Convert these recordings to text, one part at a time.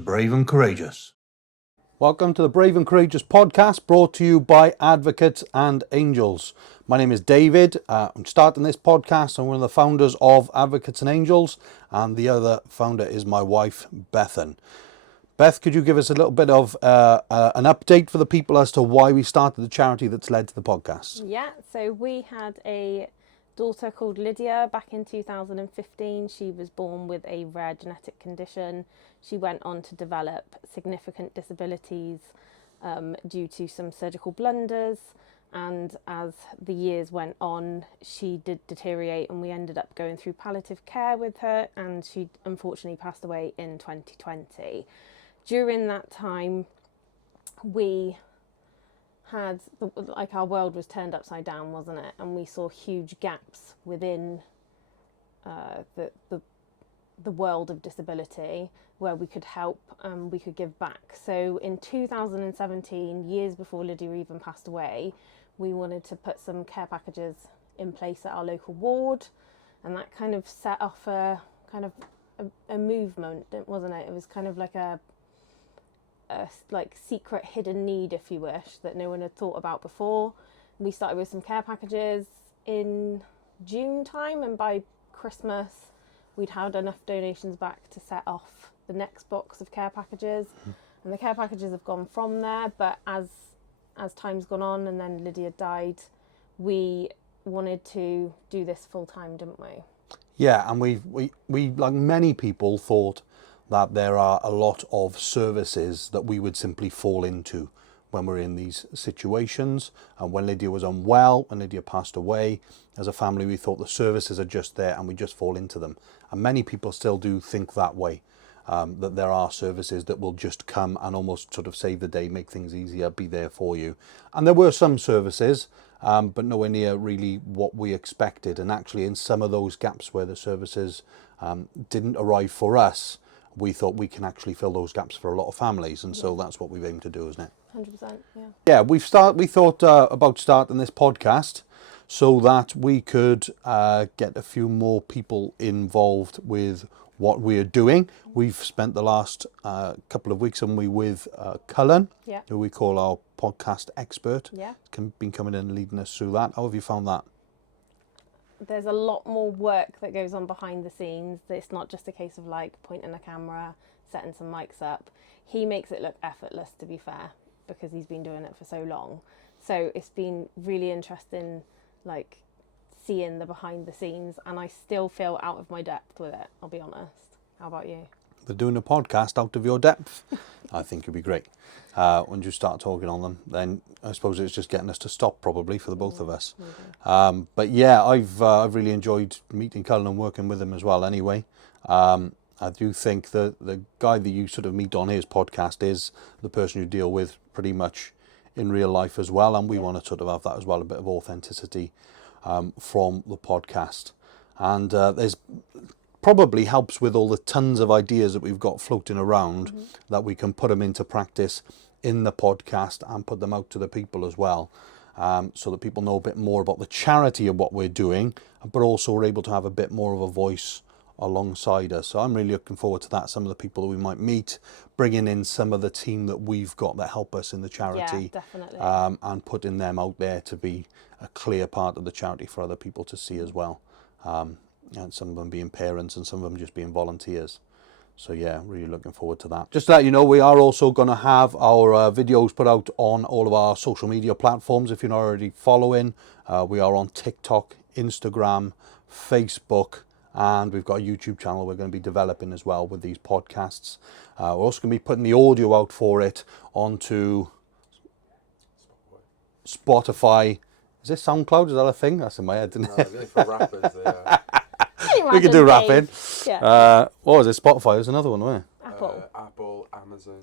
Brave and Courageous. Welcome to the Brave and Courageous podcast, brought to you by Advocates and Angels. My name is David. I'm starting this podcast. I'm one of the founders of Advocates and Angels, and the other founder is my wife, Bethan. Beth, could you give us a little bit of an update for the people as to why we started the charity that's led to the podcast? Yeah, so we had a daughter called Lydia back in 2015. She was born with a rare genetic condition. She went on to develop significant disabilities due to some surgical blunders, and as the years went on she did deteriorate, and we ended up going through palliative care with her, and she unfortunately passed away in 2020. During that time we had, our world was turned upside down, wasn't it? And we saw huge gaps within the world of disability where we could help and we could give back. So in 2017, years before Lydia even passed away, we wanted to put some care packages in place at our local ward, and that kind of set off a movement, wasn't it? It was kind of like a secret hidden need, if you wish, that no one had thought about before. We started with some care packages in June time, and by Christmas we'd had enough donations back to set off the next box of care packages. And the care packages have gone from there, but as time's gone on and then Lydia died, we wanted to do this full time, didn't we? Yeah, and we like many people thought that there are a lot of services that we would simply fall into when we're in these situations. And when Lydia was unwell, when Lydia passed away, as a family we thought the services are just there and we just fall into them. And many people still do think that way, that there are services that will just come and almost sort of save the day, make things easier, be there for you. And there were some services, but nowhere near really what we expected. And actually in some of those gaps where the services didn't arrive for us, we thought we can actually fill those gaps for a lot of families, and so that's what we've aimed to do, isn't it? 100%, yeah. Yeah, we thought about starting this podcast so that we could get a few more people involved with what we're doing. We've spent the last couple of weeks, haven't we, with Cullen, who we call our podcast expert. Yeah. Been coming in and leading us through that. How have you found that? There's a lot more work that goes on behind the scenes. It's not just a case of like pointing a camera, setting some mics up. He makes it look effortless, to be fair, because he's been doing it for so long. So it's been really interesting, like seeing the behind the scenes, and I still feel out of my depth with it, I'll be honest. How about you? They're doing a podcast out of your depth. I think it'd be great. When you start talking on them, then I suppose it's just getting us to stop, probably, for the both of us. But yeah, I've really enjoyed meeting Cullen and working with him as well anyway. I do think that the guy that you sort of meet on his podcast is the person you deal with pretty much in real life as well, and we want to sort of have that as well, a bit of authenticity from the podcast. And there's probably helps with all the tons of ideas that we've got floating around, that we can put them into practice in the podcast and put them out to the people as well, so that people know a bit more about the charity of what we're doing, but also we're able to have a bit more of a voice alongside us. So I'm really looking forward to that. Some of the people that we might meet, bringing in some of the team that we've got that help us in the charity, definitely. And putting them out there to be a clear part of the charity for other people to see as well. And some of them being parents and some of them just being volunteers. So yeah, really looking forward to that. Just to let you know, we are also going to have our videos put out on all of our social media platforms. If you're not already following, we are on TikTok, Instagram, Facebook, and we've got a YouTube channel we're going to be developing as well with these podcasts. We're also going to be putting the audio out for it onto Spotify. Is this SoundCloud? Is that a thing? That's in my head, isn't it? No, it's only for rappers. We can do rapping. Yeah. What was it? Spotify was another one, wasn't it? Apple, Amazon.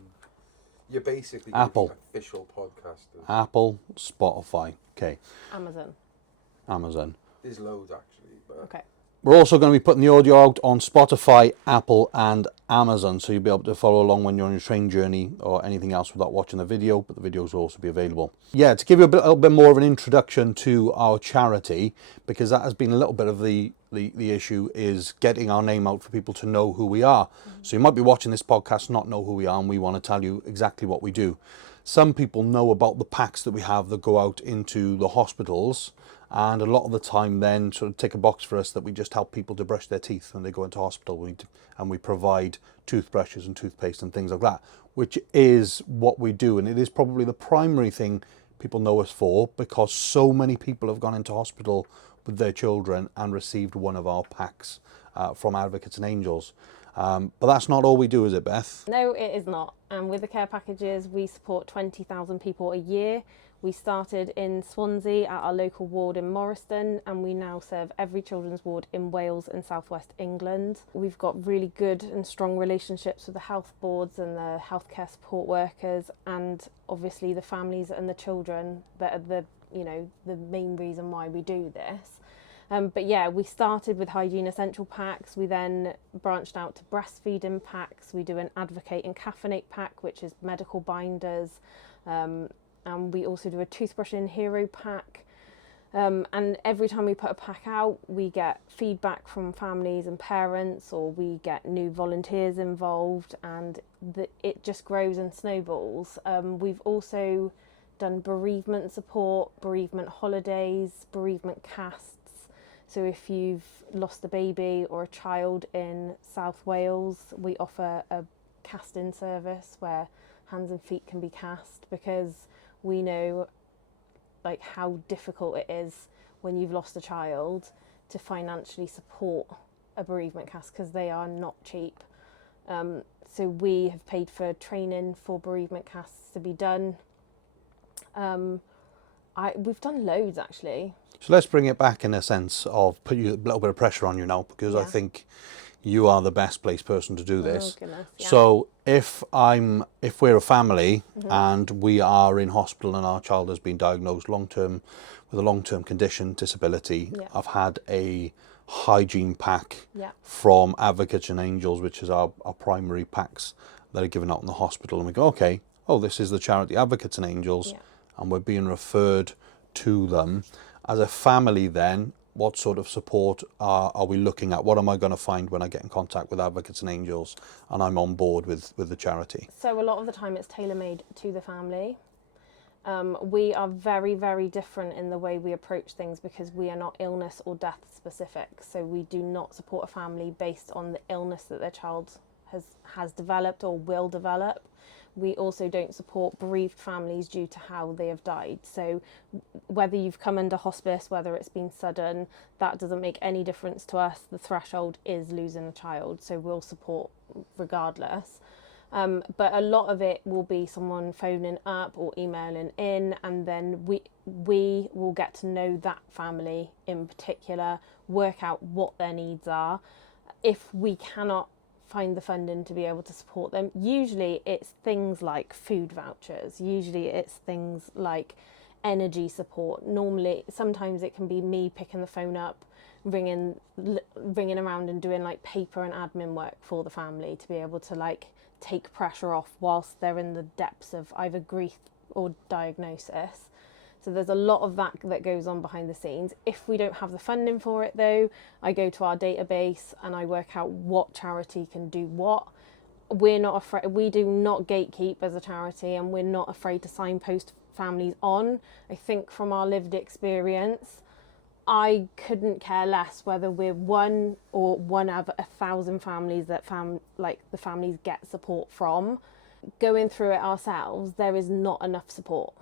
You're basically Apple. Official podcasters. Apple, Spotify. Okay. Amazon. There's loads actually. But Okay. We're also going to be putting the audio out on Spotify, Apple and Amazon, so you'll be able to follow along when you're on your train journey or anything else without watching the video, but the videos will also be available. Yeah, to give you a little bit more of an introduction to our charity, because that has been a little bit of the issue, is getting our name out for people to know who we are. So you might be watching this podcast, not know who we are, and we want to tell you exactly what we do. Some people know about the packs that we have that go out into the hospitals, and a lot of the time then sort of tick a box for us that we just help people to brush their teeth when they go into hospital, and we provide toothbrushes and toothpaste and things like that, which is what we do, and it is probably the primary thing people know us for, because so many people have gone into hospital with their children and received one of our packs from Advocates and Angels. But that's not all we do, is it, Beth? No, it is not. And with the care packages, we support 20,000 people a year. We started in Swansea at our local ward in Morriston, and we now serve every children's ward in Wales and southwest England. We've got really good and strong relationships with the health boards and the healthcare support workers, and obviously the families and the children that are the main reason why we do this. But yeah, we started with hygiene essential packs. We then branched out to breastfeeding packs. We do an advocate and caffeinate pack, which is medical binders. And we also do a toothbrushing hero pack. And every time we put a pack out, we get feedback from families and parents, or we get new volunteers involved, and it just grows and snowballs. We've also done bereavement support, bereavement holidays, bereavement casts. So if you've lost a baby or a child in South Wales, we offer a casting service where hands and feet can be cast, because we know like how difficult it is when you've lost a child to financially support a bereavement cast, because they are not cheap. So we have paid for training for bereavement casts to be done. We've done loads, actually. So let's bring it back in a sense of put you a little bit of pressure on you now, because I think you are the best placed person to do this. Oh, goodness, yeah. So if we're a family and we are in hospital and our child has been diagnosed with a long-term condition, disability, I've had a hygiene pack from Advocates and Angels, which is our primary packs that are given out in the hospital, and we go, okay, this is the charity Advocates and Angels, and we're being referred to them. As a family then, what sort of support are we looking at? What am I going to find when I get in contact with Advocates and Angels and I'm on board with the charity? So a lot of the time it's tailor-made to the family. We are very, very different in the way we approach things, because we are not illness or death specific. So we do not support a family based on the illness that their child has developed or will develop. We also don't support bereaved families due to how they have died. So whether you've come under hospice, whether it's been sudden, that doesn't make any difference to us. The threshold is losing a child, so we'll support regardless. But a lot of it will be someone phoning up or emailing in, and then we will get to know that family in particular, work out what their needs are. If we cannot find the funding to be able to support them, usually it's things like food vouchers, usually it's things like energy support. Normally, sometimes it can be me picking the phone up, ringing around and doing like paper and admin work for the family to be able to like take pressure off whilst they're in the depths of either grief or diagnosis. So there's a lot of that goes on behind the scenes. If we don't have the funding for it though, I go to our database and I work out what charity can do what. We're not afraid, we do not gatekeep as a charity, and we're not afraid to signpost families on. I think from our lived experience, I couldn't care less whether we're one or one of 1,000 families that the families get support from. Going through it ourselves, there is not enough support.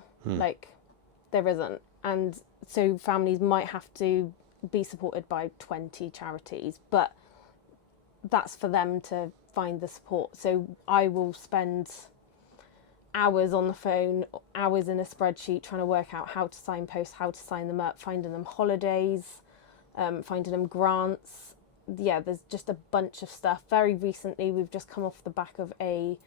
There isn't. And so families might have to be supported by 20 charities, but that's for them to find the support. So I will spend hours on the phone, hours in a spreadsheet trying to work out how to signpost, how to sign them up, finding them holidays, finding them grants. Yeah, there's just a bunch of stuff. Very recently, we've just come off the back of a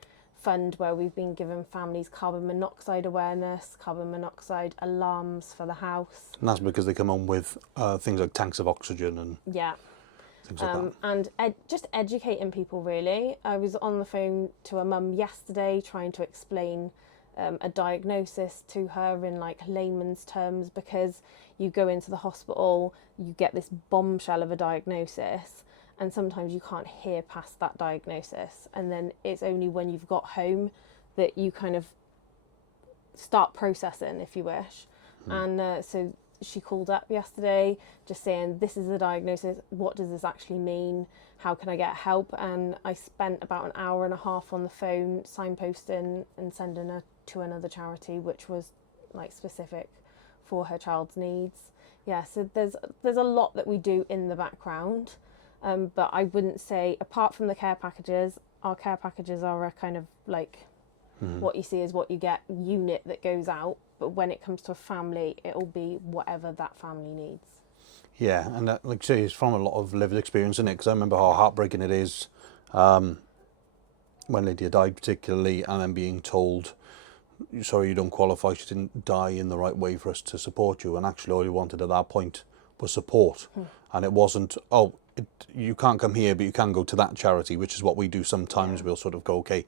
fund where we've been giving families carbon monoxide awareness, carbon monoxide alarms for the house. And that's because they come on with things like tanks of oxygen and... Yeah. Things like that. And just educating people, really. I was on the phone to a mum yesterday trying to explain a diagnosis to her in like layman's terms, because you go into the hospital, you get this bombshell of a diagnosis, and sometimes you can't hear past that diagnosis, and then it's only when you've got home that you kind of start processing, if you wish. And so she called up yesterday just saying, this is the diagnosis, what does this actually mean, how can I get help? And I spent about an hour and a half on the phone signposting and sending her to another charity which was like specific for her child's needs. Yeah, so there's a lot that we do in the background, but I wouldn't say, apart from the care packages, our care packages are a kind of like what you see is what you get unit that goes out. But when it comes to a family, it'll be whatever that family needs. Yeah, and that, like I say, it's from a lot of lived experience, isn't it? Because I remember how heartbreaking it is when Lydia died particularly, and then being told, sorry, you don't qualify, she didn't die in the right way for us to support you. And actually all you wanted at that point was support. And it wasn't, you can't come here, but you can go to that charity, which is what we do sometimes. We'll sort of go, okay,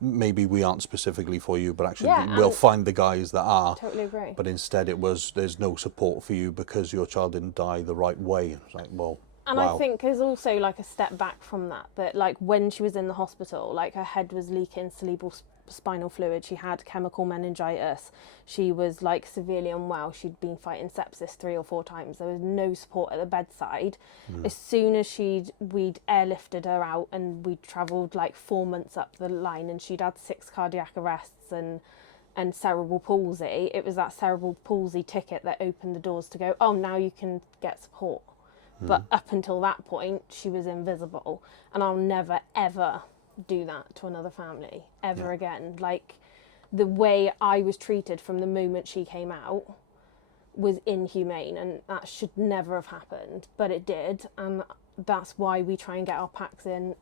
maybe we aren't specifically for you, but actually we'll find the guys that are. Totally agree. But instead it was, there's no support for you because your child didn't die the right way. It's like, well, and wow. I think there's also like a step back from that like when she was in the hospital, like her head was leaking cerebral spinal fluid, she had chemical meningitis, she was like severely unwell, she'd been fighting sepsis 3 or 4 times, there was no support at the bedside. As soon as we'd airlifted her out, and we'd travelled like 4 months up the line, and she'd had 6 cardiac arrests and cerebral palsy, it was that cerebral palsy ticket that opened the doors to go, oh, now you can get support. But up until that point, she was invisible, and I'll never ever do that to another family ever again. Like, the way I was treated from the moment she came out was inhumane, and that should never have happened, but it did. And that's why we try and get our packs in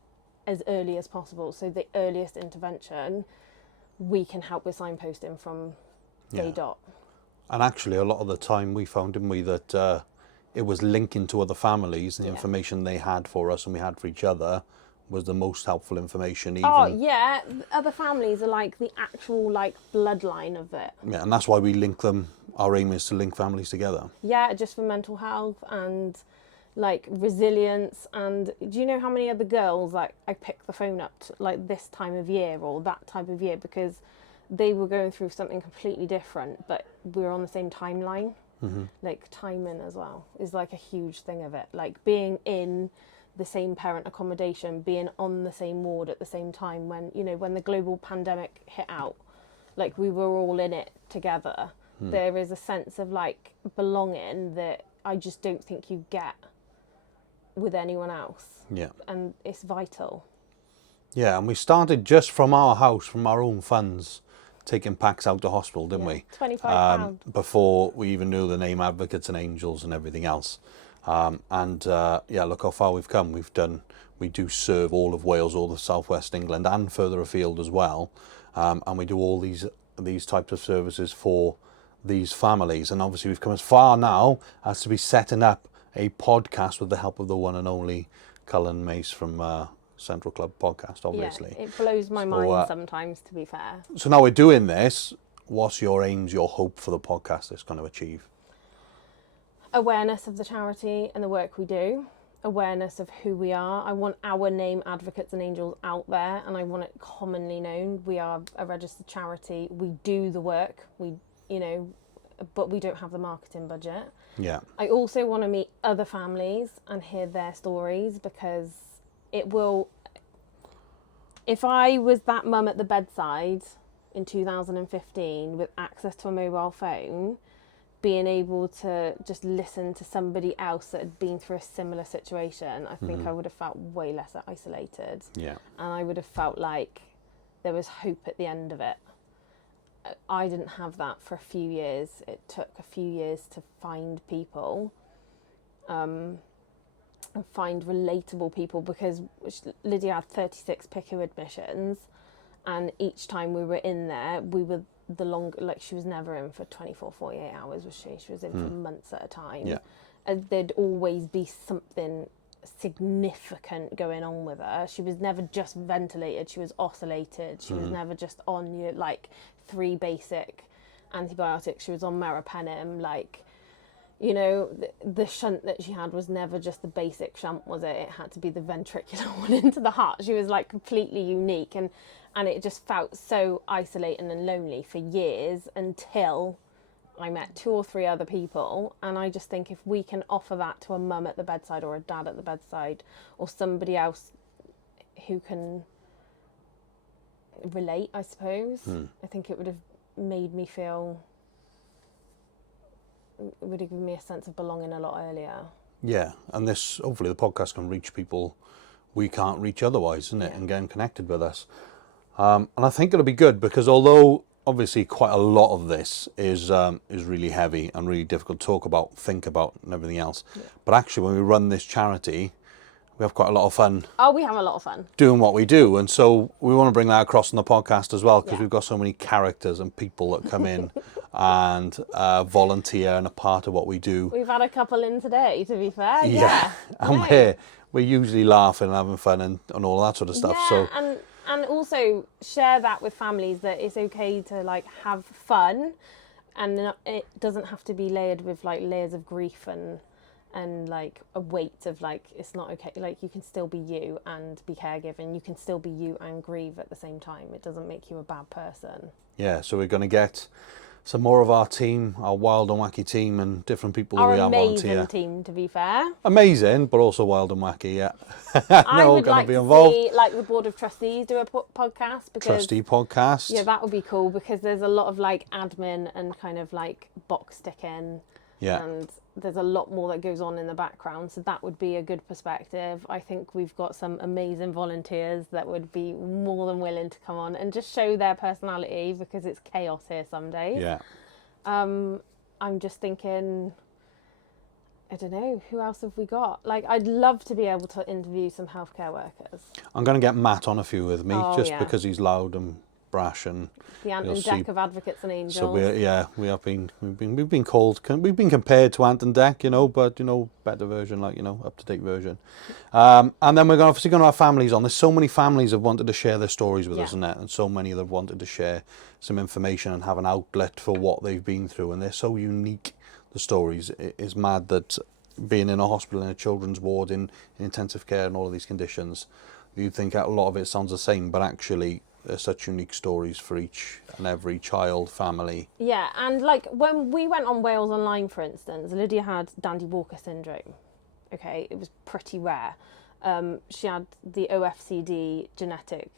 as early as possible, so the earliest intervention we can help with signposting from day dot. And actually a lot of the time we found, didn't we, that it was linking to other families, and the information they had for us and we had for each other was the most helpful information. Even, other families are like the actual like bloodline of it. Yeah, and that's why we link them. Our aim is to link families together. Yeah, just for mental health and like resilience. And do you know how many other girls like I pick the phone up to, like this time of year or that time of year, because they were going through something completely different, but we were on the same timeline. Like timing as well is like a huge thing of it. Like being in the same parent accommodation, being on the same ward at the same time when, you know, when the global pandemic hit out, like we were all in it together. There is a sense of like belonging that I just don't think you get with anyone else. Yeah. And it's vital. Yeah, and we started just from our house, from our own funds, taking packs out to hospital, didn't we? £25. Before we even knew the name Advocates and Angels and everything else. Look how far we've come. We do serve all of Wales, all of South West England, and further afield as well. And we do all these types of services for these families. And obviously we've come as far now as to be setting up a podcast with the help of the one and only Cullen Mace from Central Club Podcast, obviously. Yeah, it blows my mind sometimes, to be fair. So now we're doing this. What's your aims, your hope for the podcast it's going to achieve? Awareness of the charity and the work we do. Awareness of who we are. I want our name, Advocates and Angels, out there, and I want it commonly known. We are a registered charity. We do the work. But we don't have the marketing budget. Yeah. I also want to meet other families and hear their stories, because it will. If I was that mum at the bedside in 2015 with access to a mobile phone, being able to just listen to somebody else that had been through a similar situation, I think I would have felt way less isolated. Yeah. And I would have felt like there was hope at the end of it. I didn't have that for a few years. It took a few years to find people, and find relatable people, because Lydia had 36 PICU admissions, and each time we were in there, we were she was never in for 24, 48 hours, was she? She was in for months at a time. Yeah. And there'd always be something significant going on with her. She was never just ventilated, she was oscillated. She was never just on your, like, 3 basic antibiotics. She was on meropenem, like, you know, the shunt that she had was never just the basic shunt, was it? It had to be the ventricular one into the heart. She was, like, completely unique, and it just felt so isolating and lonely for years until I met 2 or 3 other people. And I just think if we can offer that to a mum at the bedside or a dad at the bedside or somebody else who can relate, I suppose, I think it would have made me feel, it would have given me a sense of belonging a lot earlier. Yeah, and this, hopefully the podcast can reach people we can't reach otherwise, isn't it? Yeah. And getting connected with us. And I think it'll be good because although obviously quite a lot of this is really heavy and really difficult to talk about, think about and everything else, but actually when we run this charity, we have quite a lot of fun. Oh, we have a lot of fun doing what we do, and so we want to bring that across on the podcast as well, because Yeah. we've got so many characters and people that come in and volunteer and are part of what we do. We've had a couple in today, to be fair. And No. we're usually laughing and having fun and all that sort of stuff. Yeah, So and also share that with families, that it's okay to, like, have fun, and it doesn't have to be layered with, like, layers of grief and like a weight of, like, it's not okay. Like, you can still be you and be caregiving. You can still be you and grieve at the same time. It doesn't make you a bad person. yeah, so we're going to get some more of our team, our wild and wacky team, and different people Our that we have amazing volunteer. team, to be fair. Amazing, but also wild and wacky. Yeah, I they're all would going like to be to involved. see, like, the board of trustees do a podcast, because Trustee podcast. yeah, that would be cool, because there's a lot of, like, admin and kind of, like, box ticking. Yeah. And there's a lot more that goes on in the background, so that would be a good perspective. I think we've got some amazing volunteers that would be more than willing to come on and just show their personality, because it's chaos here some days. Yeah. I'm just thinking, I don't know, who else have we got? Like, I'd love to be able to interview some healthcare workers. I'm going to get Matt on a few with me, Oh, just yeah. because he's loud and brash, and The Ant You'll and see. Dec of Advocates and Angels. so we've been called, we've been compared to Ant and Dec, you know, but, you know, better version, like, you know, up to date version. And then we're obviously going to have families on. There's so many families have wanted to share their stories with us, Yeah. isn't it? And so many that have wanted to share some information and have an outlet for what they've been through, and they're so unique, the stories. It's mad that being in a hospital, in a children's ward, in intensive care and all of these conditions, you'd think a lot of it sounds the same, but actually there's such unique stories for each and every child, family. Yeah, and, like, when we went on Wales Online, for instance, Lydia had Dandy Walker syndrome. Okay, it was pretty rare. She had the OFCD genetic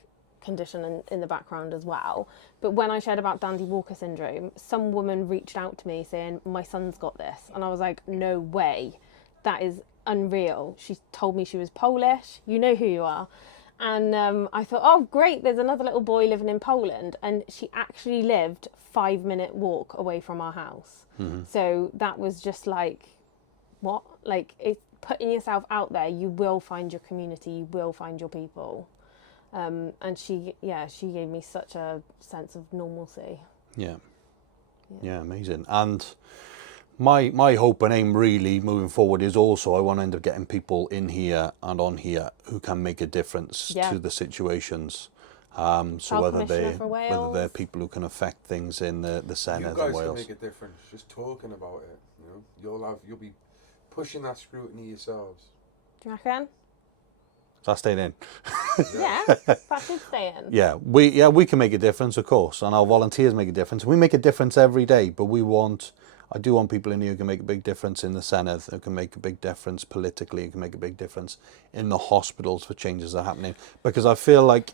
condition in the background as well. But when I shared about Dandy Walker syndrome, some woman reached out to me saying, my son's got this. And I was like, no way. That is unreal. She told me she was Polish. You know who you are. And I thought, oh, great, there's another little boy living in Poland. And she actually lived 5-minute walk away from our house. Mm-hmm. So that was just like, what? Like, it's putting yourself out there, you will find your community, you will find your people. And she gave me such a sense of normalcy. Yeah, amazing. And my hope and aim really moving forward is also I want to end up getting people in here and on here who can make a difference to the situations. So whether they're people who can affect things in the Senedd You guys and Wales. can make a difference just talking about it. You know, you'll be pushing that scrutiny yourselves. Do you reckon? That's staying in. Yeah, that should stay in. Yeah, we can make a difference, of course, and our volunteers make a difference. We make a difference every day, but I do want people in here who can make a big difference in the Senedd, who can make a big difference politically, who can make a big difference in the hospitals for changes that are happening. Because I feel like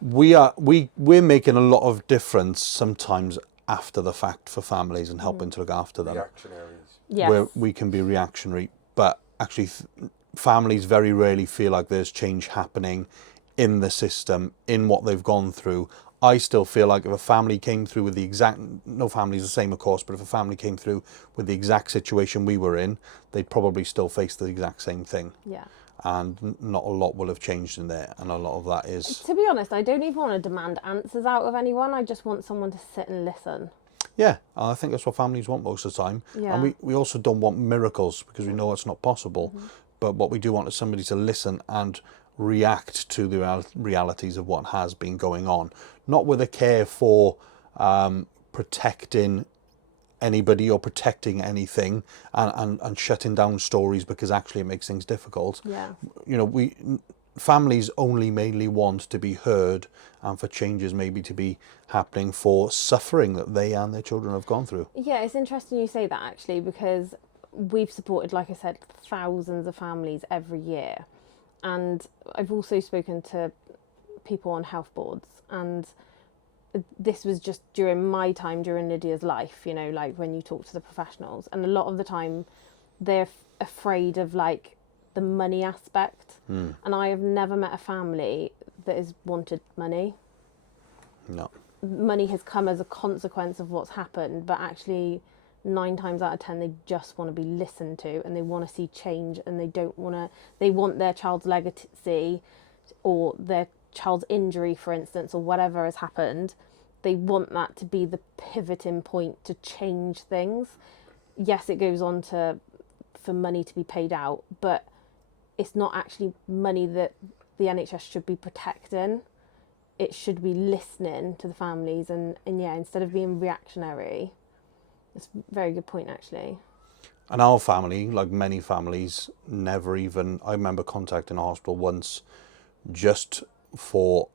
we're making a lot of difference sometimes after the fact for families and helping to look after them. Reactionaries. Yes. Where we can be reactionary, but actually families very rarely feel like there's change happening in the system, in what they've gone through. I still feel like if a family came through with the exact, no family's the same of course, but if a family came through with the exact situation we were in, they'd probably still face the exact same thing. Yeah. And not a lot will have changed in there, and a lot of that is... To be honest, I don't even want to demand answers out of anyone. I just want someone to sit and listen. Yeah, I think that's what families want most of the time. Yeah. And we also don't want miracles, because we know it's not possible. but what we do want is somebody to listen and react to the realities of what has been going on, not with a care for protecting anybody or protecting anything and shutting down stories because actually it makes things difficult. Yeah. You know, families only mainly want to be heard and for changes maybe to be happening for suffering that they and their children have gone through. Yeah, it's interesting you say that actually, because we've supported, like I said, thousands of families every year. And I've also spoken to people on health boards, and this was just during my time, during Lydia's life, you know, like when you talk to the professionals, and a lot of the time they're afraid of like the money aspect. And I have never met a family that has wanted money. No. Money has come as a consequence of what's happened, but actually 9 times out of 10 they just want to be listened to, and they want to see change, and they want their child's legacy or their child's injury, for instance, or whatever has happened, they want that to be the pivoting point to change things. Yes, it goes on for money to be paid out, but it's not actually money that the NHS should be protecting. It should be listening to the families and yeah, instead of being reactionary. It's a very good point, actually. And our family, like many families, never even... I remember contacting a hospital once just for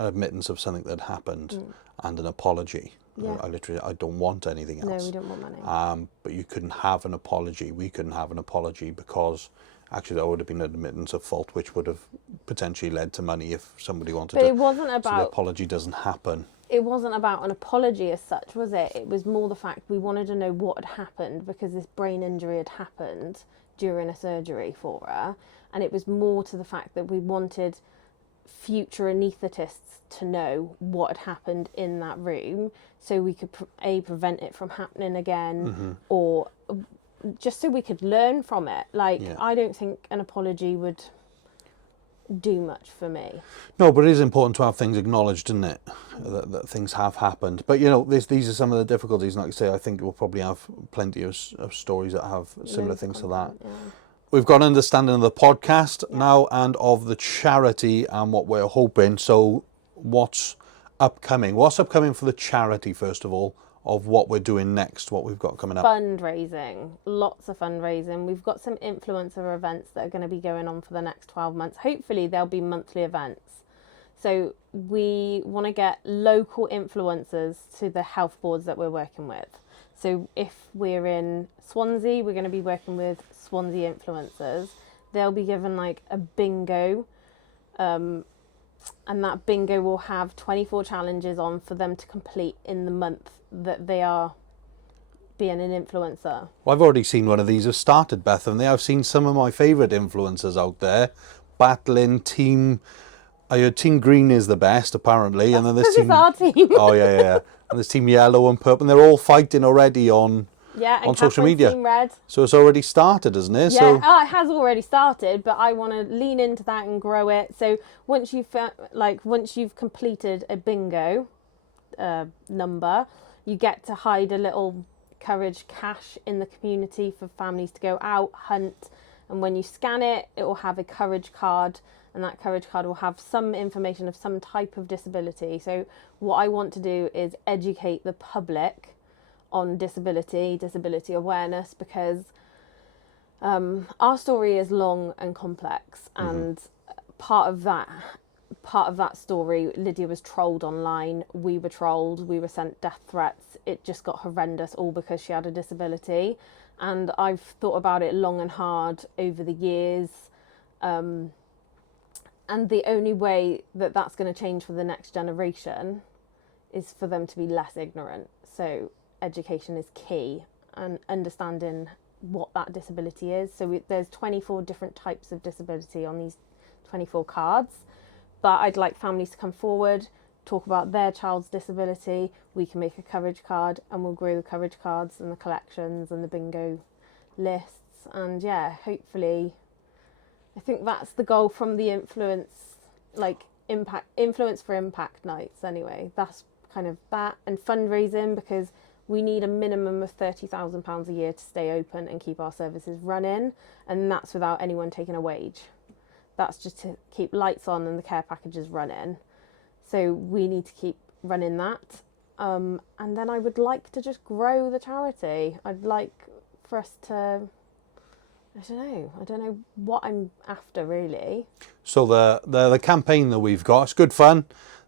admittance of something that happened and an apology. Yeah. I don't want anything else. No, we don't want money. But you couldn't have an apology. We couldn't have an apology because actually there would have been an admittance of fault, which would have potentially led to money if somebody wanted to. But it wasn't So the about... apology doesn't happen. It wasn't about an apology as such, was it? It was more the fact we wanted to know what had happened, because this brain injury had happened during a surgery for her. And it was more to the fact that we wanted future anaesthetists to know what had happened in that room, so we could prevent it from happening again, or just so we could learn from it. Like, Yeah. I don't think an apology would do much for me. No, but it is important to have things acknowledged, isn't it? That things have happened. But, you know, these are some of the difficulties. Like I say, I think we'll probably have plenty of stories that have similar Loads of things to that. content, yeah. We've got an understanding of the podcast now and of the charity and what we're hoping. So what's upcoming? What's upcoming for the charity, first of all, of what we're doing next, what we've got coming up? Fundraising, lots of fundraising. We've got some influencer events that are going to be going on for the next 12 months. Hopefully they'll be monthly events. So we want to get local influencers to the health boards that we're working with. So if we're in Swansea, we're going to be working with Swansea influencers. They'll be given like a bingo, and that bingo will have 24 challenges on for them to complete in the month that they are being an influencer. Well, I've already seen one of these have started, Beth, and I've seen some of my favourite influencers out there battling team... I heard Team Green is the best, apparently, and then there's It's our team. Oh, yeah. And there's Team Yellow and Purple, and they're all fighting already on And social Catherine's media. Team Red. So it's already started, isn't it? Yeah, So it has already started, but I want to lean into that and grow it. So once you've completed a bingo number, you get to hide a little courage cash in the community for families to go out, hunt, and when you scan it, it will have a courage card, and that courage card will have some information of some type of disability. So what I want to do is educate the public on disability awareness, because our story is long and complex, and part of that story, Lydia was trolled online, we were trolled, we were sent death threats. It just got horrendous, all because she had a disability. And I've thought about it long and hard over the years, and the only way that that's going to change for the next generation is for them to be less ignorant. So education is key, and understanding what that disability is. So there's 24 different types of disability on these 24 cards, but I'd like families to come forward, talk about their child's disability. We can make a courage card, and we'll grow the courage cards and the collections and the bingo lists. And yeah, hopefully, I think that's the goal from the influence for impact nights anyway. That's kind of that, and fundraising, because we need a minimum of £30,000 a year to stay open and keep our services running, and that's without anyone taking a wage. That's just to keep lights on and the care packages running. So we need to keep running that. And then I would like to just grow the charity. I'd like for us to, I don't know what I'm after really. So the campaign that we've got, it's good fun.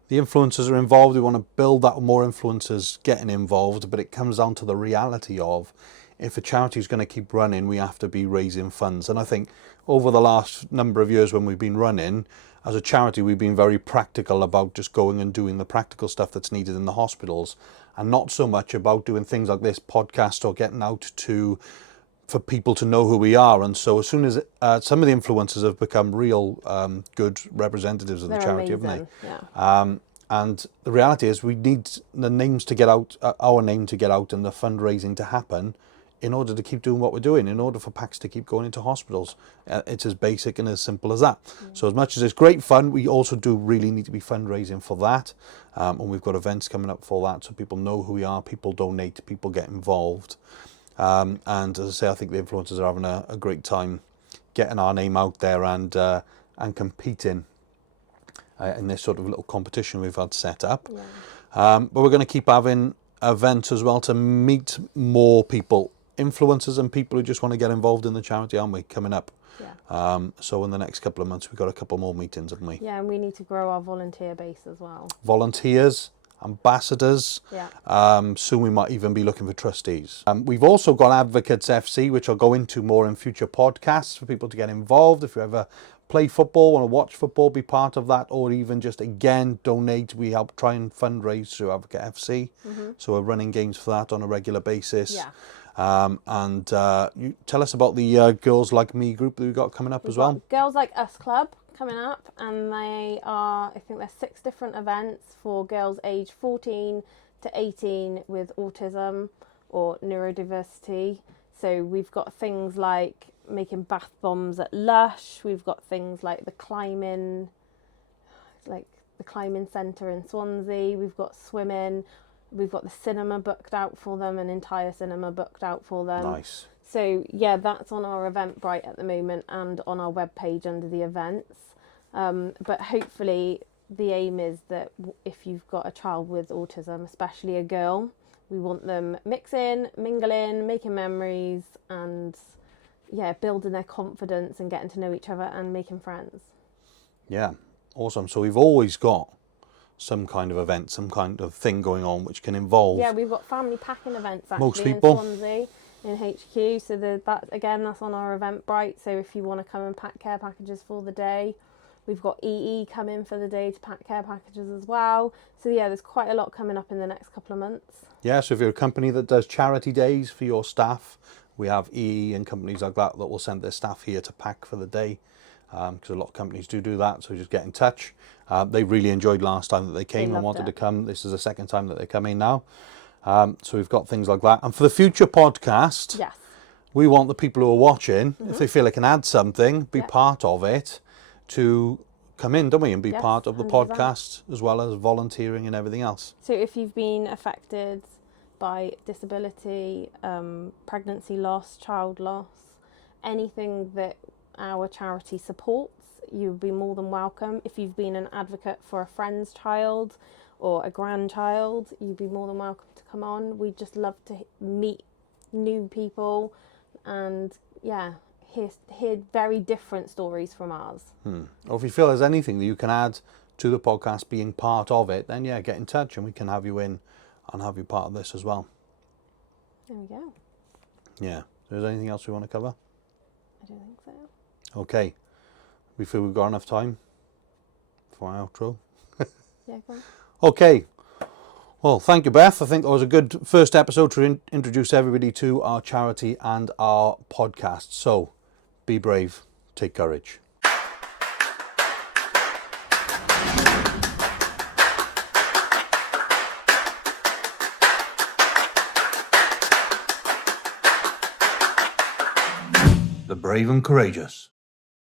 The influencers are involved. We want to build that with more influencers getting involved, but it comes down to the reality of, if a charity is going to keep running, we have to be raising funds. And I think over the last number of years when we've been running, as a charity, we've been very practical about just going and doing the practical stuff that's needed in the hospitals, and not so much about doing things like this podcast or getting out for people to know who we are. And so as soon as some of the influencers have become real good representatives of the charity, amazing. haven't they? Yeah. And the reality is we need the names to get out, our name to get out, and the fundraising to happen in order to keep doing what we're doing, in order for packs to keep going into hospitals. It's as basic and as simple as that. So as much as it's great fun, we also do really need to be fundraising for that. And we've got events coming up for that, so people know who we are, people donate, people get involved. And as I say, I think the influencers are having a great time getting our name out there and competing in this sort of little competition we've had set up. Yeah. But we're going to keep having events as well to meet more people, influencers and people who just want to get involved in the charity, aren't we, coming up? Yeah. So in the next couple of months, we've got a couple more meetings, haven't we? Yeah, and we need to grow our volunteer base as well. Volunteers, ambassadors. Yeah. Soon we might even be looking for trustees. We've also got Advocates FC, which I'll go into more in future podcasts for people to get involved. If you ever play football, want to watch football, be part of that, or even just again donate, we help try and fundraise through Advocate FC. So we're running games for that on a regular basis. Yeah. And you tell us about the Girls Like Me group that we've got coming up as well. Girls Like Us Club coming up, and they are, I think there's 6 different events for girls aged 14 to 18 with autism or neurodiversity. So we've got things like making bath bombs at Lush, we've got things like the climbing centre in Swansea, we've got swimming, we've got the cinema booked out for them, an entire cinema booked out for them. Nice. So yeah, that's on our Eventbrite at the moment and on our webpage under the events. But hopefully the aim is that if you've got a child with autism, especially a girl, we want them mixing, mingling, making memories, and yeah, building their confidence and getting to know each other and making friends. Yeah, awesome. So we've always got some kind of event, some kind of thing going on which can involve. Yeah, we've got family packing events actually most people. in Swansea, in HQ. So that's on our Eventbrite. So if you want to come and pack care packages for the day, we've got EE coming for the day to pack care packages as well. So yeah, there's quite a lot coming up in the next couple of months. Yeah, so if you're a company that does charity days for your staff, we have EE and companies like that will send their staff here to pack for the day, because a lot of companies do that, so just get in touch. They really enjoyed last time that they came and wanted to come. This is the second time that they're coming now. So we've got things like that. And for the future podcast, Yes. we want the people who are watching, if they feel they can add something, be part of it, to come in, don't we, and be Yes, part of the 100%. podcast, as well as volunteering and everything else. So if you've been affected by disability, pregnancy loss, child loss, anything that our charity supports, you'd be more than welcome. If you've been an advocate for a friend's child or a grandchild, you'd be more than welcome to come on. We'd just love to meet new people and yeah, hear very different stories from ours. Or if you feel there's anything that you can add to the podcast being part of it, then yeah, get in touch and we can have you in and have you part of this as well. There we go. Yeah. Is there anything else we want to cover? I don't think so. Okay. We feel we've got enough time for our outro. Yeah, go on. Okay. Well, thank you, Beth. I think that was a good first episode to introduce everybody to our charity and our podcast. So, be brave, take courage. The brave and courageous.